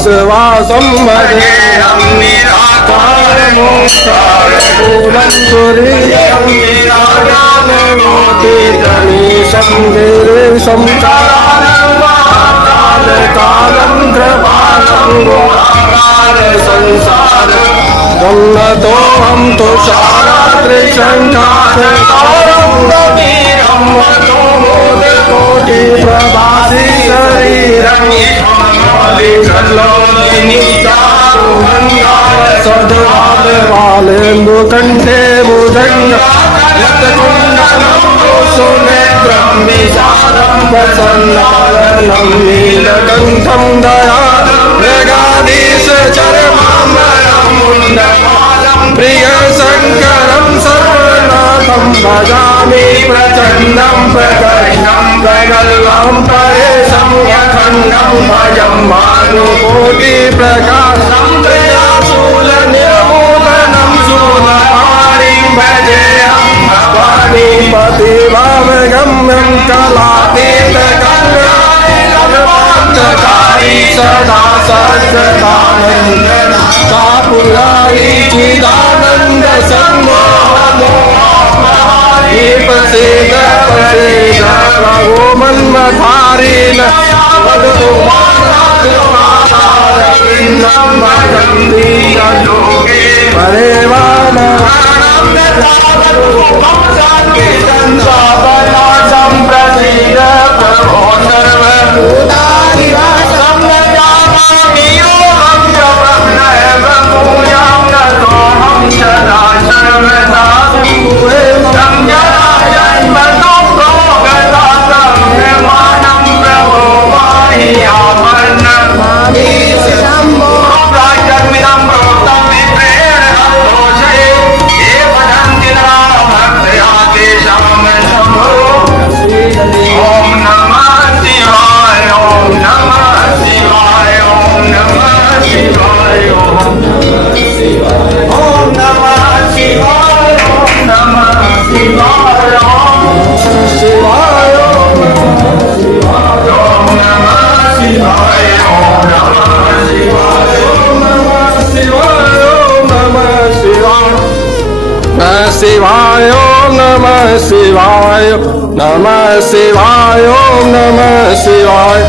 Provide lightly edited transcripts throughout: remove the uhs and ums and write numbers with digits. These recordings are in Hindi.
वासवासं भजेऽहं निराकारमोक्षायपूर्णं तुरीयं निराकारमोतीतमीशं गिरीशं कालं कृपालं गोकार संसार गम्यतोऽहं तुषारात्रिशङ्काशतारं वतो मोदकोटिप्रभासि शरीरं सद्भालेन्दुकण्ठे भुजङ्ग सुनेत्रं विशालं प्रसन्नाननं नीलकण्ठं दया मृगाधीश चरमामरं मुण्डमालं प्रियशङ्करं सर्वनाथं भजामि प्रचण्डं प्रकर्षं प्रगल्भं परेशं अखण्डं भजं भानुकोटिप्रकाशं प्रियाशूलनिर्मूलनं शूलहारिं भजेऽहं भवानीपति भावगम्यं कलातीतगङ्गाकारी सदा सच्चिदानन्दं कापुरारी चिदानन्द संगो प्रसीद प्रसीद प्रभो मन्मथारिण वदतु परे प्रसीद प्रभो शिवाय ओम नमः शिवाय नमः शिवाय ओम नमः शिवाय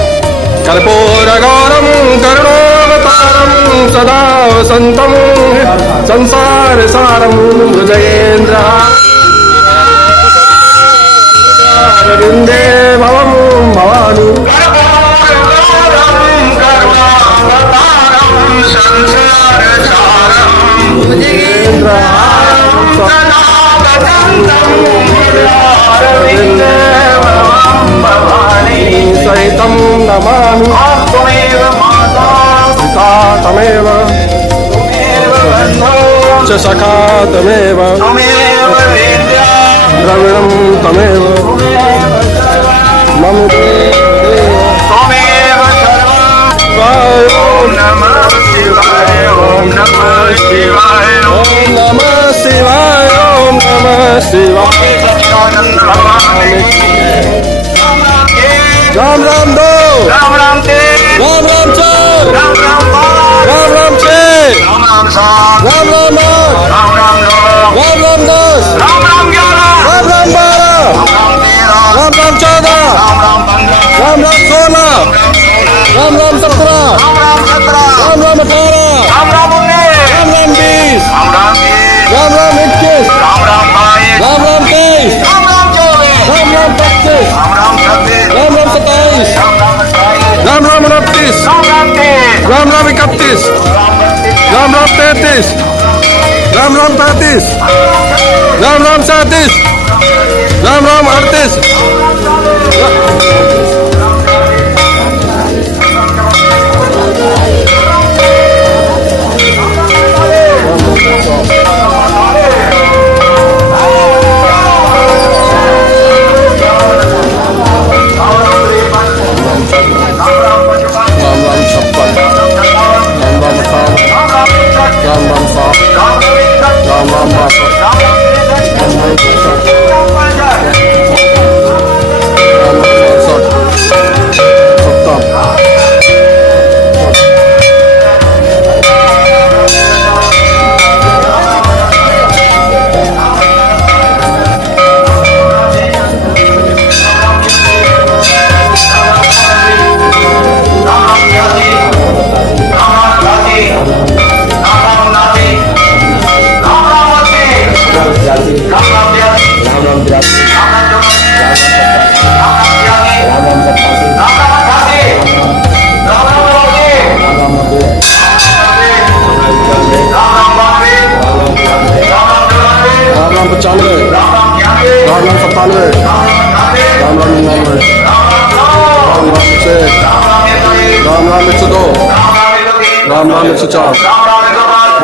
कर्पूरगौरं करुणावतारं सदा वसन्तं संसारसारं भुजगेन्द्रवृन्दे भवं भवानि सहितं नमामि पिता तमेव च सखा तमेव द्रविणं तमेव मम ओम नमः शिवाय ओम नमः शिवाय ओम नमः शिवाय ओम नमः शिवाय राम राम दो राम राम ते राम राम चार राम राम राम राम छः राम राम सात राम राम आठ राम राम नौ राम राम 10 राम राम 11 राम राम 12 राम राम 14 राम राम 15 राम राम 16 राम राम 17 राम राम 18 राम राम 19 राम राम 20 राम राम 21 राम राम 22 राम राम 23 राम राम 24 राम राम 25 राम राम 26 राम राम 27 राम राम 29 राम राम 31 राम राम 33 राम राम 35 राम राम 37 राम राम 38 राम राम राम राम 104 राम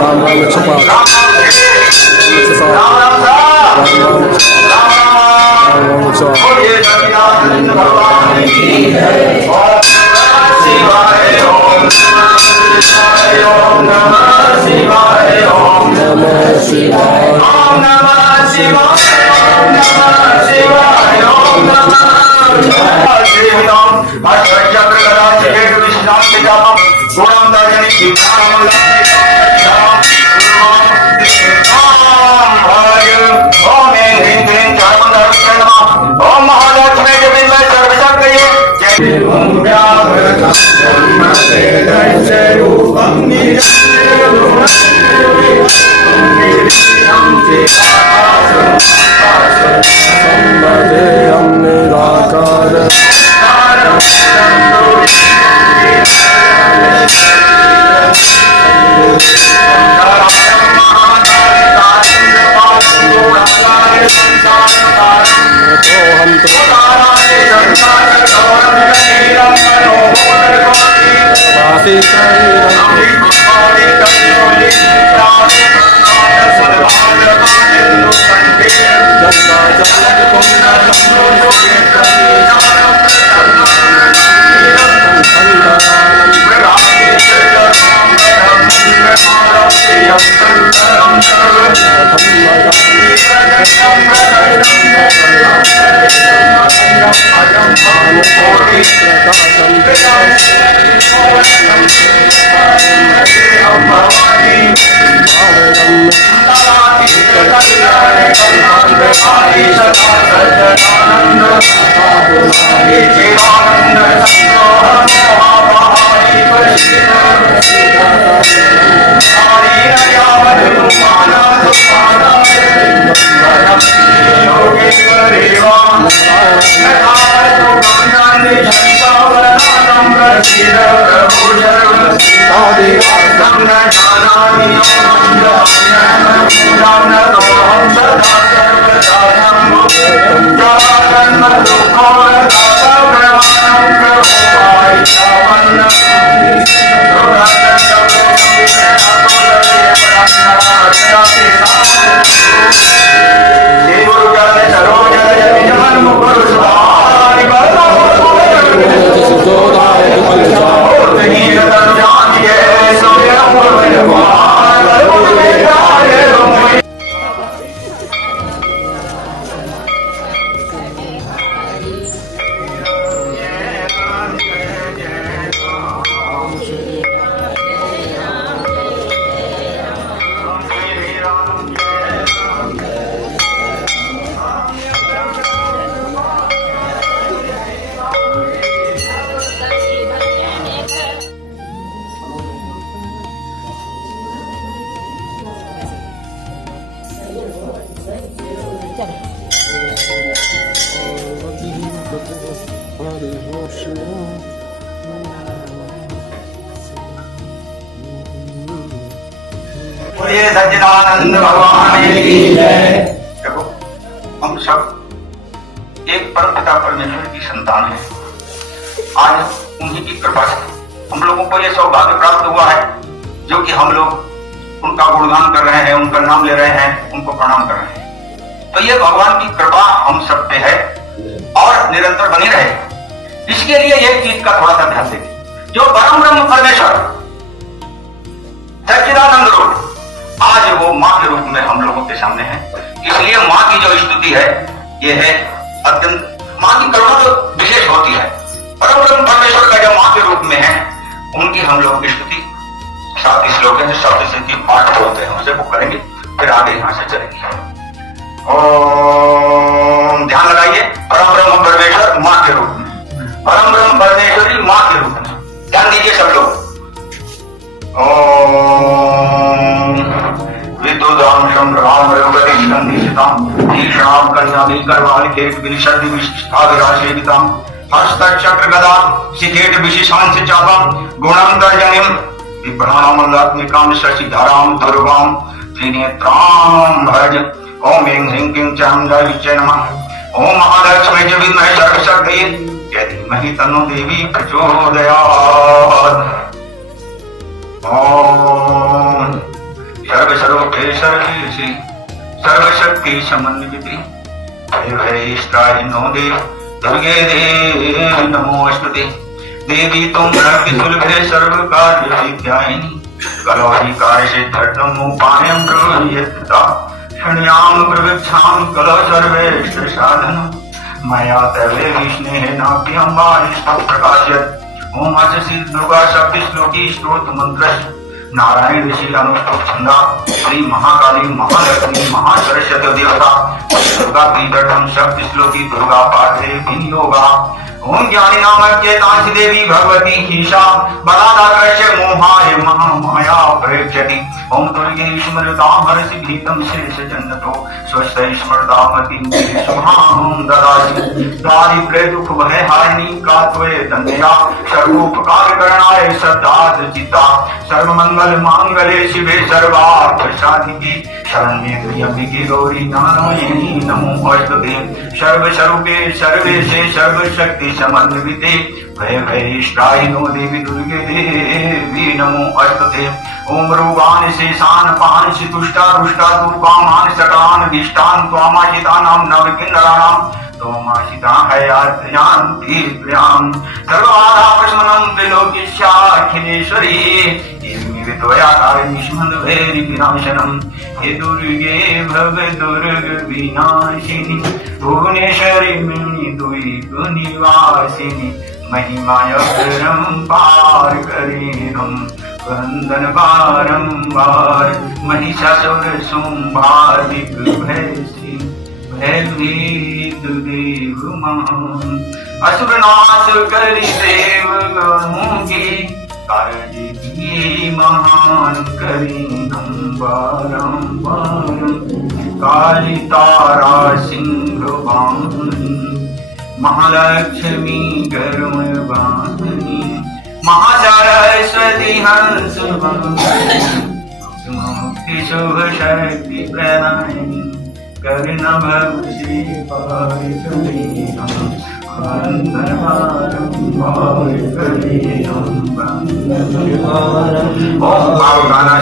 राम 105 बोलिए सच्चिदानंद भगवान की जय। देखो हम सब एक परम पिता परमेश्वर की संतान है। आज उन्हीं की कृपा से हम लोगों को ये सौभाग्य प्राप्त हुआ है जो कि हम लोग उनका गुणगान कर रहे हैं, उनका नाम ले रहे हैं, उनको प्रणाम कर रहे हैं। तो ये भगवान की कृपा हम सब पे है और निरंतर बनी रहे। इसके लिए एक चीज का थोड़ा सा ध्यान दें, जो परम ब्रह्म परमेश्वर सच्चिदानंद रूप आज वो माँ के रूप में हम लोगों के सामने है। इसलिए माँ की जो स्तुति है ये है अत्यंत, माँ की करुणा तो विशेष होती है। परम ब्रह्म परमेश्वर का जो माँ के रूप में है उनकी हम लोग की स्तुति 7 श्लोक है, जो 7 से 8 बोलते हैं उसे वो करेंगे, फिर आगे यहाँ से चलेंगे। ओम ध्यान लगाइए, परम ब्रह्म परमेश्वर माँ के रूप में, परम ब्रह्म परमेश्वरी माँ के रूप में, ध्यान दीजिए सब लोग। ओम विद्युदांशम राम रघुपतिशं निशिताम ईशाम कन्यामी करवाल केट विनिषद्दि विशिष्टाविरा सेविताम हस्त चक्र गदा शिखेट विशिषांश चापम गुणम दर्जनिम विभ्राणामलात्मिकां शशिधरां दुर्गां त्रिनेत्रां भज ओम ऐं ह्रीं क्लीं चामुण्डायै नमः ओम महालक्ष्मी च विद्महे सर्वशक्तये धीमहि तन्नो देवी प्रचोदयात् ओम सर्वस्वरूपे सर्वेशि सर्वशक्ति समन्विते भयभयष्टाय देव दुर्गे देवी नमोस्तुते देवी तुम भक्ति सुलभे सर्व कार्य सिद्ध्यायिनी कलौहि कार्य सिद्ध्यर्थम उपायं प्रयुज्यता शण्यां प्रविच्छां कलौ सर्वेश्वर साधनं मया तवे विष्णेः नाभ्यम्बारिष्टं प्रकाशयत् ओम अस्य दुर्गा शक्ति श्लोकी स्तोत्र मंत्र नारायण ऋषि अनुष्ठुप छंदा श्री महाकाली महालक्ष्मी महासरस्वती देवता दुर्गा प्रीतम शक्ति श्लोकी दुर्गा पाठे विनियोगा ओम ज्ञानी नामक चेतांसी देवी भगवती ईशा बलादाकर्ष्य मोहाय महामाया प्रयुज्यति ओम दुर्गे स्मृतां हरसि भीतं शेष जन्नतो स्वस्ति स्मृतामतिं शुभां ददासि दारिद्र्य दुख भय हारिणी का त्वये धन्या सर्वोपकार करणाय सद्दात चिता सर्वमंगल मांगल्ये शिवे सर्वार्थ साधिके शरण्ये त्र्यंबके गौरी नारायणी नमोस्तुते सर्वस्वरूपे सर्वेशे सर्वशक्ति समन्विते भयभयष्टाय देवी दुर्गे देवी नमोस्तुते ओम रूपान शेषान पांश तुष्टा रुष्टा तूपामान सटान दिष्टान त्वामाशितानां नवकिन्नराणां तोमाशिता हयात्यान्ति प्रियां सर्वबाधा प्रशमनं त्रिलोकीशाखिलेश्वरी विनाशनम हे दुर्गे भव दुर्ग विनाशिनी भुवनेश्वरी मणि द्वीप निवासिनी महिमायं पार करेणुं वंदन बारंबार महिषासुर संहारिक भयसी भयभीत देव महान असुर नाश करि देव गणों के कार्य किए महान करीनम बारंबार काली तारा सिंह वाहनी महालक्ष्मी गरुण वाहनी महासरस्वती हंस मुक्ति शुभ शक्ति प्रदायिनी करुण भक्ति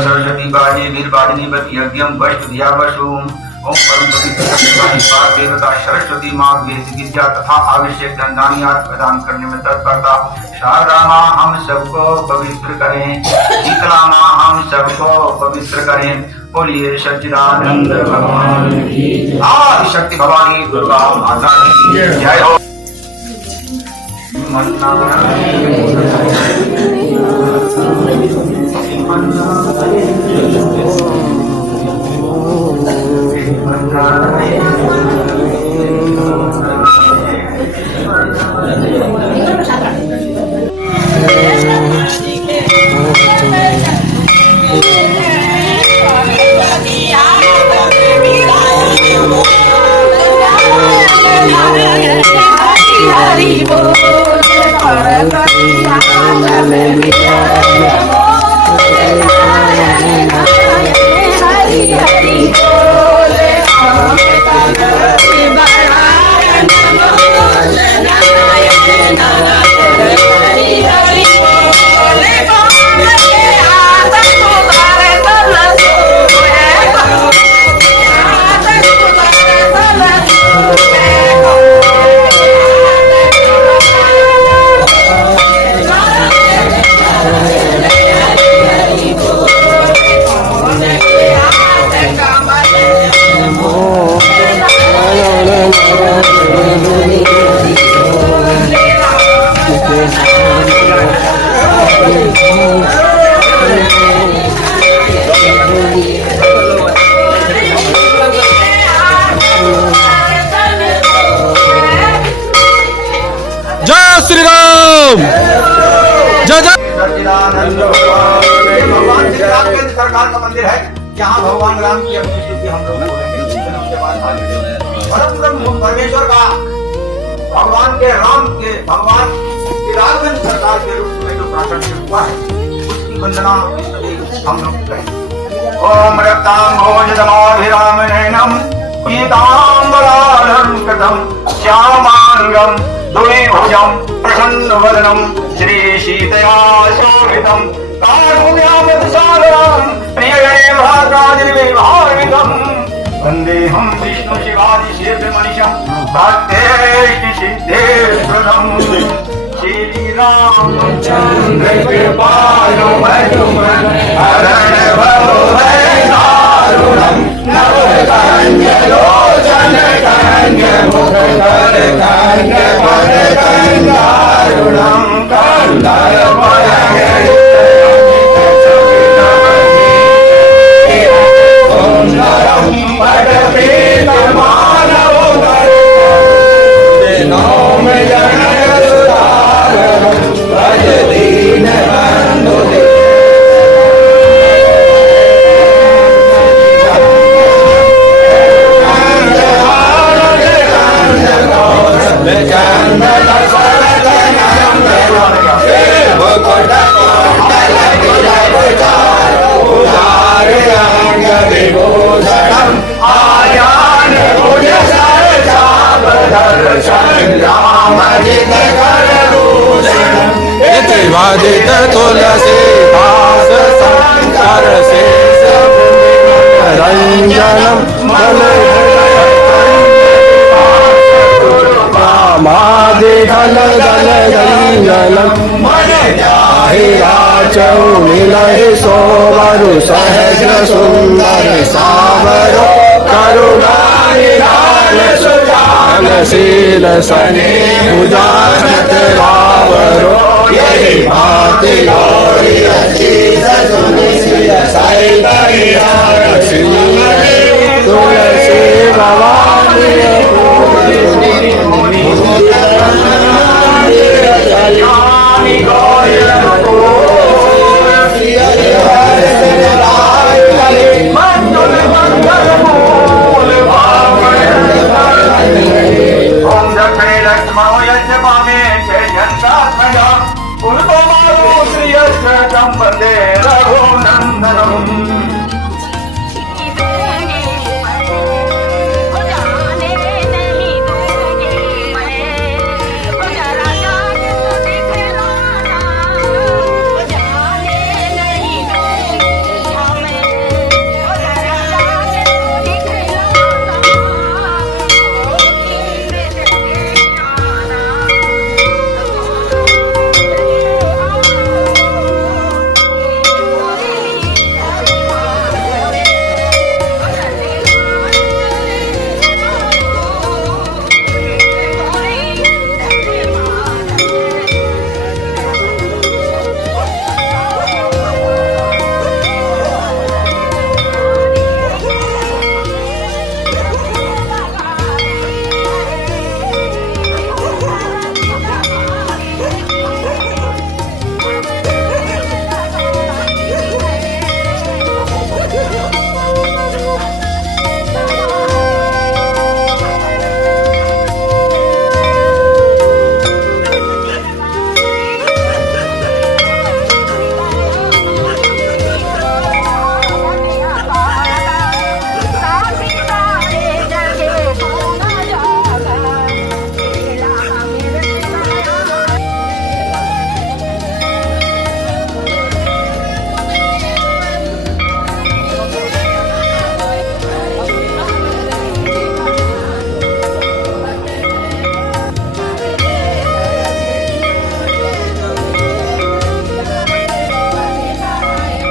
सरस्वती बाजे वीरवादिनी बति यज्ञम वस्तु दिया वसु ओम परम पवित्र देवता सरस्वती माँ विद्या तथा आवश्यक धनदानी आदि प्रदान करने में तत्परता शारदा माँ हम सबको पवित्र करें शीतला माँ हम सबको पवित्र करें बोलिए सच्चिदानंद भगवान की आदि शक्ति भवानी दुर्गा माता की जय हो। जय श्री राम जय जय भगवान श्री राम के सरकार का मंदिर है, जहाँ भगवान राम की अपनी स्तुति हम लोग बोलेंगे। परम ब्रह्म परमेश्वर का भगवान श्री राघवेंद्र सरकार के रूप में जो प्राकट्य हुआ है उसकी वंदना हम लोग करें। ओम रक्तांगोजतमाभिराम नयनम पीतांबरालंकृतम श्यामांगम द्विभुजम प्रसन्नवदनम श्रीशीतया शोभितम कारुण्यामृतसागरं प्रियये भद्राद्रिविभावितं वन्देऽहं विष्णु शिवादिशिवमनिशं भक्तेष्टि सिद्धेश्वरं श्रीरामचन्द्र कृपालो भजुमन हरण भवो दारुणं नवकन्यलोचन कन्यमुख कर कन्यपद कन्यारुणं कन्दर्पयगे वादित तुलसी दास शंकर शेष रंजनम मादि धन धन रंजनम मन जाहिराचौ निलहि सोवरु सहज सुंदर सावरो करुणा निधान सुजान शील सने उदानत रावरो यही भांति गौरी अचीत सुनिश्चित सैतन्य तुलसी भवानी वंदे रघुनंदनम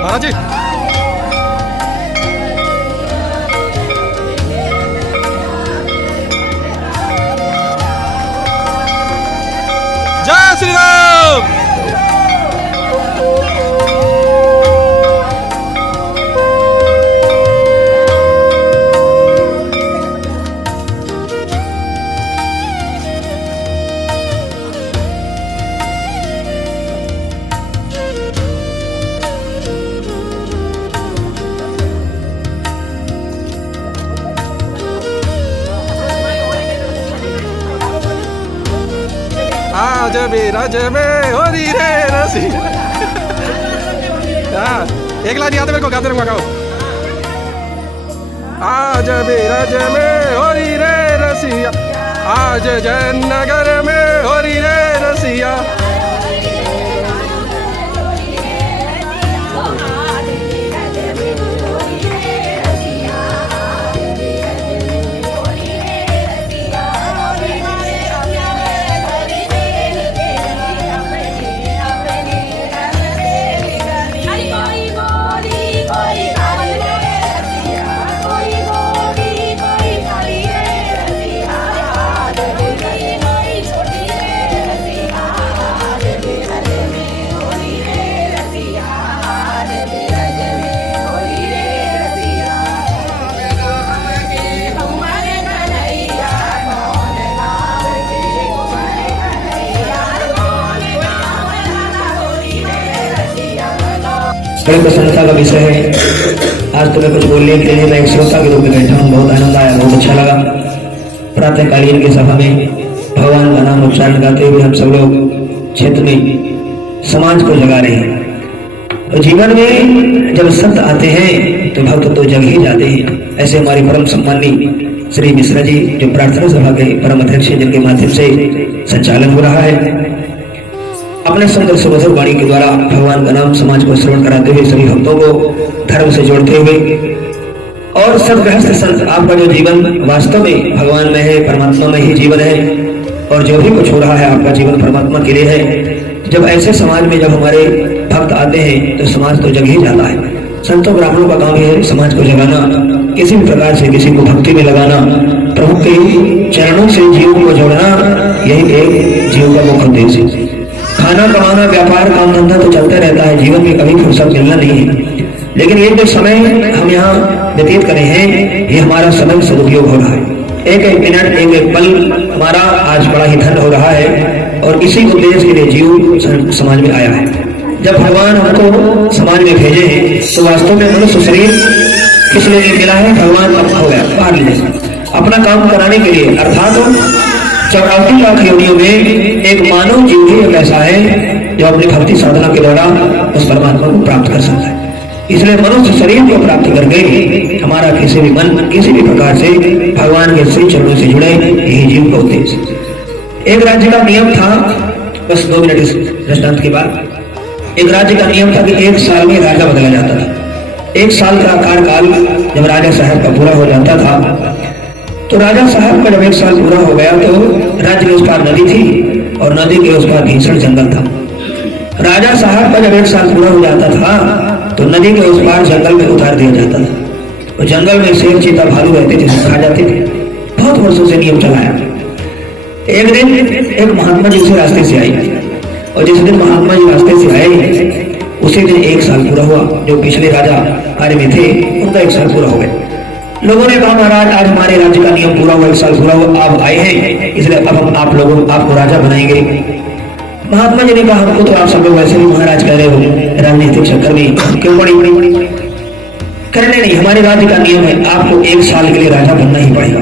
महाराज जी जय श्री राम। आज बिरज में होरी रे रसिया। एक लाइन याद है मेरे को, गाते रहूंगा, गाओ। आज बिरज में होरी रे रसिया, आज जयनगर में होरी रे रसिया। बड़ी प्रसन्नता का विषय है। आज तुम्हें कुछ बोलने के लिए मैं एक श्रोता के रूप में बैठा हूँ। बहुत आनंद आया, बहुत अच्छा लगा। प्रातःकालीन की सभा में भगवान का नाम उच्चारण गाते हुए हम सब लोग क्षेत्र में समाज को जगा रहे हैं। तो जीवन में जब संत आते हैं तो भक्त तो जग ही जाते हैं। ऐसे हमारे परम सम्मानी श्री मिश्रा जी, जो प्रार्थना सभा के परम अध्यक्ष, जिनके माध्यम से संचालन हो रहा है, अपने सुंदर सुमधुर वाणी के द्वारा भगवान का नाम समाज को श्रवण कराते हुए सभी भक्तों को धर्म से जोड़ते हुए, और सदगृहस्थ संत, आपका जो जीवन वास्तव में भगवान में है, परमात्मा में ही जीवन है, और जो भी कुछ हो रहा है आपका जीवन परमात्मा के लिए है। जब ऐसे समाज में जब हमारे भक्त आते हैं तो समाज तो जग ही जाता है। संतों ब्राह्मणों का काम है समाज को जगाना, किसी भी प्रकार से किसी को भक्ति में लगाना, प्रभु के चरणों से जीव को जोड़ना, यही एक जीव का मुख्य उद्देश्य है। खाना कमाना, व्यापार, काम धंधा तो चलता रहता है, जीवन में कभी फुर्सत मिलना नहीं है। लेकिन ये जो समय हम यहाँ व्यतीत करे हैं, ये हमारा समय सदुपयोग हो रहा है। एक एक मिनट, एक एक पल हमारा आज बड़ा ही धन हो रहा है, और इसी उद्देश्य के लिए जीव समाज में आया है। जब भगवान हमको समाज में भेजे हैं तो वास्तव में मनुष्य शरीर किस लिए मिला है? भगवान अपना हो गया बाहर ले अपना काम कराने के लिए। अर्थात 84 लाख योनियों में एक मानव जीव ही एक ऐसा है जो अपनी भक्ति साधना के द्वारा उस परमात्मा को प्राप्त कर सकता है। इसलिए मनुष्य शरीर को प्राप्त करके हमारा किसी भी मन, किसी भी प्रकार से भगवान के श्री चरणों से जुड़े, यही जीव का उद्देश्य। एक राज्य का नियम था, बस 2 मिनट इस दृष्टांत के बाद। एक राज्य का नियम था कि 1 साल में राजा बदला जाता था। 1 साल का कार्यकाल जब राजा साहब का पूरा हो जाता था, तो राजा साहब का जब 1 साल पूरा हो गया तो राज्य में उस पार नदी थी, और नदी के उस पार भीषण जंगल था। राजा साहब का जब 1 साल पूरा हो जाता था तो नदी के उस पार जंगल में उतार दिया जाता था। और जंगल में शेर, चीता, भालू रहते थे, खा जाते थे। बहुत वर्षों से नियम चलाया। एक दिन एक महात्मा जी उसी रास्ते से आई, और जिस दिन महात्मा जी रास्ते से आए उसी दिन 1 साल पूरा हुआ। जो पिछले राजा कार्य में थे उनका 1 साल पूरा हो गया। लोगों ने कहा, महाराज आज हमारे राज्य का नियम पूरा हुआ, 1 साल पूरा हुआ, आप आए हैं, इसलिए अब हम आप लोगों आपको राजा बनाएंगे। महात्मा जी ने कहा, हमको तो आप सब लोग वैसे भी महाराज कह रहे हो, राजनीतिक चक्कर में क्यों पड़ी? करने नहीं, हमारे राज्य का नियम है, आपको 1 साल के लिए राजा बनना ही पड़ेगा।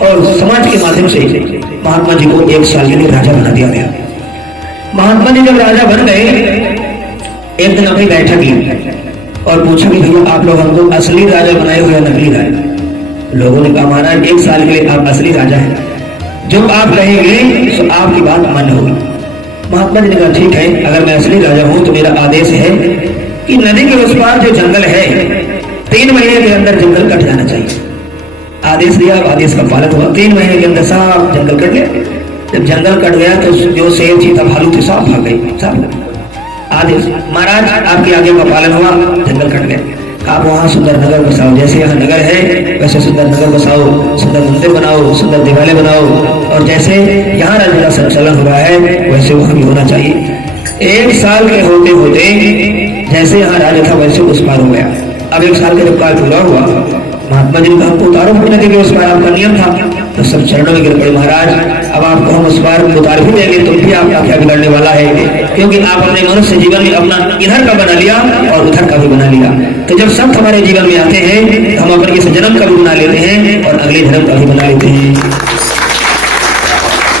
और समाज के माध्यम से महात्मा जी को 1 साल के लिए राजा बना दिया गया। महात्मा जी जब राजा बन गए, एक दिन अपनी बैठक ली और पूछा कि भैया आप लोग हमको असली राजा बनाए हुए नकली राजा? लोगों ने कहा, महाराज 1 साल के लिए आप असली राजा हैं, जो आप कहेंगे तो आपकी बात मान्य होगी। महात्मा जी ने कहा, ठीक है, अगर मैं असली राजा हूं तो मेरा आदेश है कि नदी के उस पार जो जंगल है 3 महीने के अंदर जंगल कट जाना चाहिए। आदेश दिया, आदेश का पालन हुआ। 3 महीने के अंदर सब जंगल कट गया। जब जंगल कट गया तो जो शेर, चीता, भालू थे सब भाग गए, सब। आदेश, महाराज आपकी आज्ञा का पालन हुआ, जंगल कट गए। आप वहाँ सुंदर नगर बसाओ, जैसे यहाँ नगर है वैसे सुंदर नगर बसाओ, सुंदर मंदिर बनाओ, सुंदर देवालय बनाओ, और जैसे यहाँ राज्य का संचालन हो रहा है वैसे वहाँ भी होना चाहिए। 1 साल के होते होते जैसे यहाँ राज्य था वैसे उस पार हो गया। अब 1 साल का जब काल पूरा हुआ, महात्मा जी ने कहा, हमको उतारो अपनी नदी के उस पार, आपका नियम था। तो सब चरणों में गिर पड़े, महाराज अब आपको हम उस पार उतार भी देंगे तो भी आपका क्या बिगड़ने वाला है, क्योंकि आप अपने मनुष्य जीवन में अपना इधर का बना लिया और उधर का भी बना लिया। तो जब संत हमारे जीवन में आते हैं हम अपने इस जन्म का भी बना लेते हैं और अगले जन्म का भी बना लेते हैं।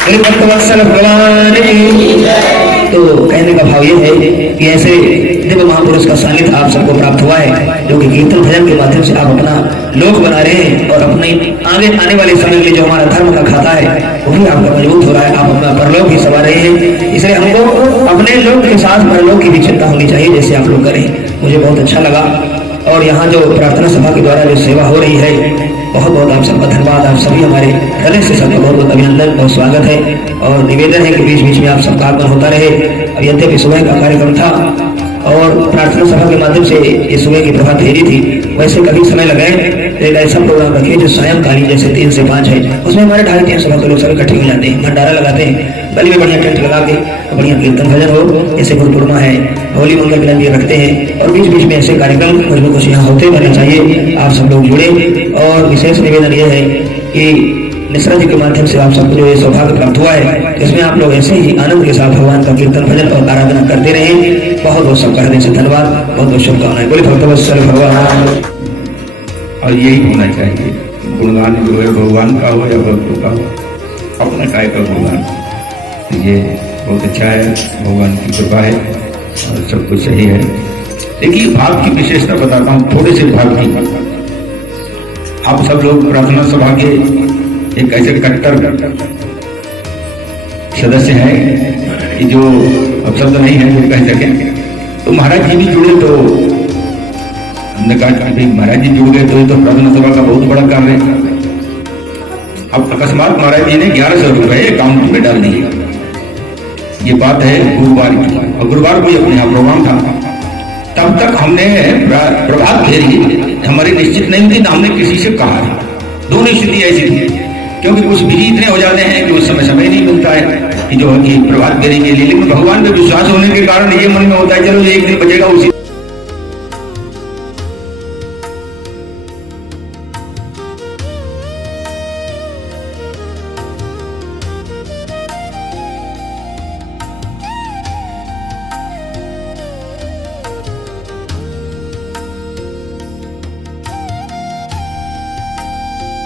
मेरे भक्तवत्सल भगवान की। तो कहने का भाव ये है कि ऐसे दिव्य महापुरुष का सानिध्य आप सबको प्राप्त हुआ है, जो कि कीर्तन भजन के माध्यम से आप अपना लोक बना रहे हैं और अपने आगे आने वाले समय के लिए जो हमारा धर्म का खाता है वो भी आपका मजबूत हो रहा है। आप अपना परलोक भी सवा रहे हैं, इसलिए हमको अपने लोक के साथ परलोक की भी चिंता होनी चाहिए, जैसे आप लोग करें। मुझे बहुत अच्छा लगा। और यहाँ जो प्रार्थना सभा के द्वारा जो सेवा हो रही है, बहुत बहुत आप सबका धन्यवाद। आप सभी हमारे हृदय से सबका बहुत बहुत अभिनंदन और स्वागत है। और निवेदन है कि बीच बीच में आप सबका आगमन होता रहे। अब यद्यपि सुबह का कार्यक्रम था और प्रार्थना सभा के माध्यम से ये सुबह की प्रभात फेरी थी, वैसे कभी समय लगाए एक ऐसा प्रोग्राम रखिए जो सायंकालीन जैसे 3 से 5 है, उसमें हमारे 2.5-3 सभा के लोग सब इकट्ठे हो जाते हैं, भंडारा लगाते हैं, गली में बढ़िया टेंट लगा के बढ़िया कीर्तन भजन हो, जैसे गुरुपूर्णिमा है, होली मंगल मिलन भी रखते हैं। और बीच बीच में ऐसे कार्यक्रम कुछ न कुछ यहाँ होते रहने चाहिए। आप सब लोग जुड़े। और विशेष निवेदन यह है कि मिश्रा जी के माध्यम से आप सबको जो ये सौभाग्य प्राप्त हुआ है, इसमें आप लोग ऐसे ही आनंद के साथ भगवान का कीर्तन भजन और आराधना करते रहे। बहुत बहुत सबका हृदय से धन्यवाद, बहुत बहुत शुभकामनाएं। बोले भक्तवत्सल भगवान। और यही होना चाहिए, गुणगान जो है भगवान का हो या भक्तों का हो, अपना काय का गुणगान। तो ये बहुत अच्छा है, भगवान की कृपा है और सब कुछ सही है। देखिए भाव की विशेषता बताता हूँ, थोड़े से भाव की। आप सब लोग प्रार्थना सभा के एक ऐसे कट्टर सदस्य हैं कि जो अब शब्द नहीं है जो कह सके। तो महाराज जी भी जुड़े, तो हमने कहा कि भाई महाराज जी जुड़ गए तो ये तो प्रार्थना सभा का बहुत बड़ा काम है। अब अकस्मात महाराज जी ने 1100 रुपए अकाउंट में डाल दिए। ये बात है गुरुवार की, और गुरुवार को अपने यहाँ प्रोग्राम था। तब तक हमने प्रभात फेरी हमारी निश्चित नहीं थी, ना हमने किसी से कहा। दोनों स्थिति ऐसी थी, क्योंकि कुछ बिजी इतने हो जाते हैं कि उस समय नहीं मिलता है कि जो है कि प्रभात फेरी के लिए। लेकिन भगवान पे विश्वास होने के कारण ये मन में होता है चलो एक दिन बचेगा उसी